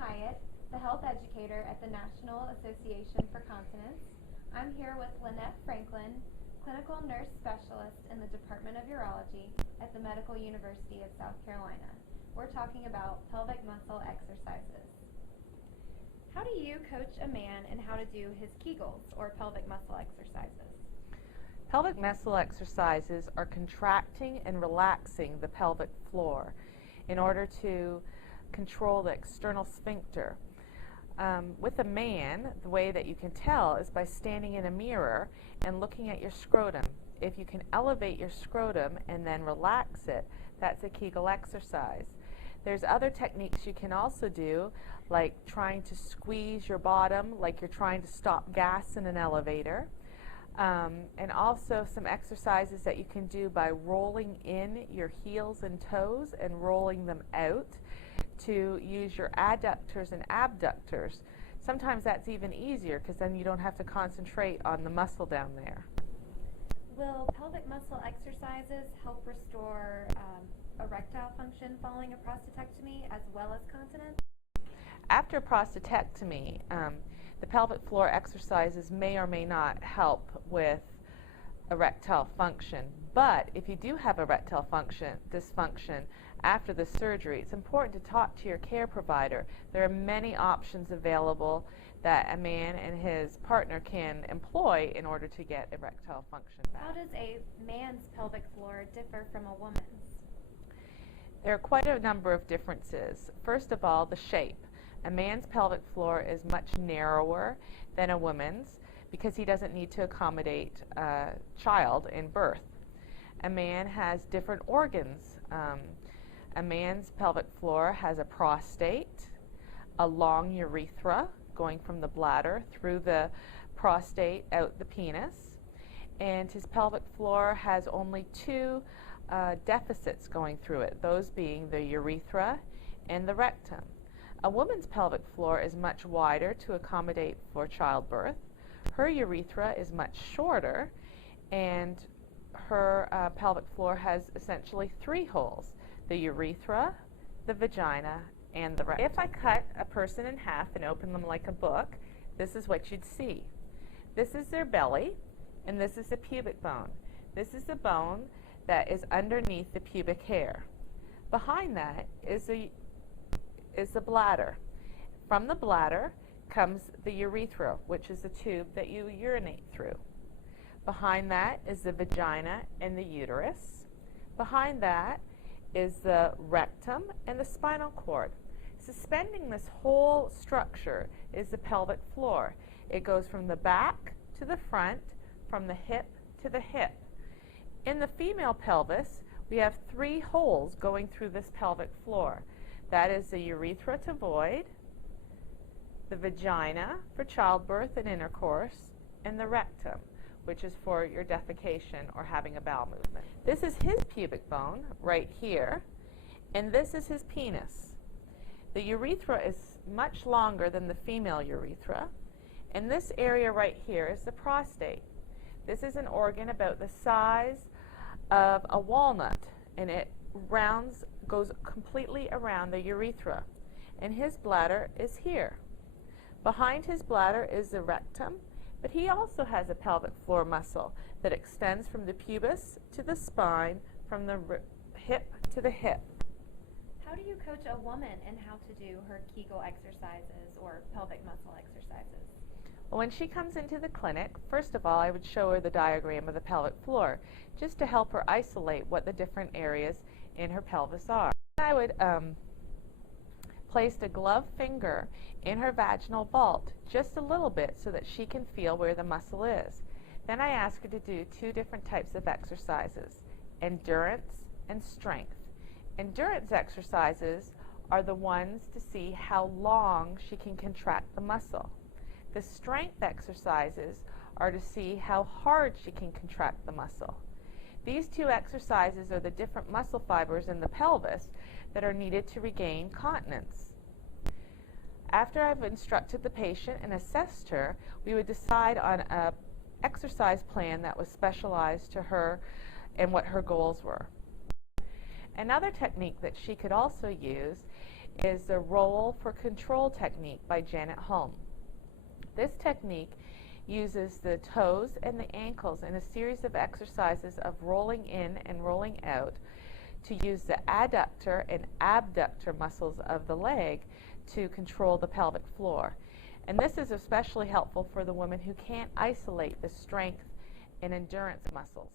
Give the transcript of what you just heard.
Hyatt, the health educator at the National Association for Continence. I'm here with Lynette Franklin, clinical nurse specialist in the Department of Urology at the Medical University of South Carolina. We're talking about pelvic muscle exercises. How do you coach a man in how to do his Kegels, or pelvic muscle exercises? Pelvic muscle exercises are contracting and relaxing the pelvic floor in order to control the external sphincter. With a man, the way that you can tell is by standing in a mirror and looking at your scrotum. If you can elevate your scrotum and then relax it, that's a Kegel exercise. There's other techniques you can also do, like trying to squeeze your bottom, like you're trying to stop gas in an elevator. And also some exercises that you can do by rolling in your heels and toes and rolling them out to use your adductors and abductors. Sometimes that's even easier because then you don't have to concentrate on the muscle down there. Will pelvic muscle exercises help restore erectile function following a prostatectomy as well as continence? After a prostatectomy, the pelvic floor exercises may or may not help with erectile function. But if you do have erectile dysfunction after the surgery, it's important to talk to your care provider. There are many options available that a man and his partner can employ in order to get erectile function back. How does a man's pelvic floor differ from a woman's? There are quite a number of differences. First of all, the shape. A man's pelvic floor is much narrower than a woman's because he doesn't need to accommodate a child in birth. A man has different organs. A man's pelvic floor has a prostate, a long urethra going from the bladder through the prostate out the penis, and his pelvic floor has only two deficits going through it, those being the urethra and the rectum. A woman's pelvic floor is much wider to accommodate for childbirth. Her urethra is much shorter, and her pelvic floor has essentially three holes: the urethra, the vagina, and the rectum. If I cut a person in half and open them like a book, this is what you'd see. This is their belly, and this is the pubic bone. This is the bone that is underneath the pubic hair. Behind that is the bladder. From the bladder comes the urethra, which is the tube that you urinate through. Behind that is the vagina and the uterus. Behind that is the rectum and the spinal cord. Suspending this whole structure is the pelvic floor. It goes from the back to the front, from the hip to the hip. In the female pelvis, we have three holes going through this pelvic floor. That is the urethra to void, the vagina for childbirth and intercourse, and the rectum, which is for your defecation or having a bowel movement. This is his pubic bone right here, and this is his penis. The urethra is much longer than the female urethra, and this area right here is the prostate. This is an organ about the size of a walnut, and it goes completely around the urethra, and his bladder is here. Behind his bladder is the rectum, but he also has a pelvic floor muscle that extends from the pubis to the spine, from the hip to the hip. How do you coach a woman in how to do her Kegel exercises or pelvic muscle exercises? Well, when she comes into the clinic, first of all, I would show her the diagram of the pelvic floor, just to help her isolate what the different areas in her pelvis are. I would place a glove finger in her vaginal vault, just a little bit, so that she can feel where the muscle is. Then I ask her to do two different types of exercises: endurance and strength. Endurance exercises are the ones to see how long she can contract the muscle. The strength exercises are to see how hard she can contract the muscle. These two exercises are the different muscle fibers in the pelvis that are needed to regain continence. After I've instructed the patient and assessed her, we would decide on an exercise plan that was specialized to her and what her goals were. Another technique that she could also use is the Roll for Control technique by Janet Holm. This technique uses the toes and the ankles in a series of exercises of rolling in and rolling out to use the adductor and abductor muscles of the leg to control the pelvic floor. And this is especially helpful for the women who can't isolate the strength and endurance muscles.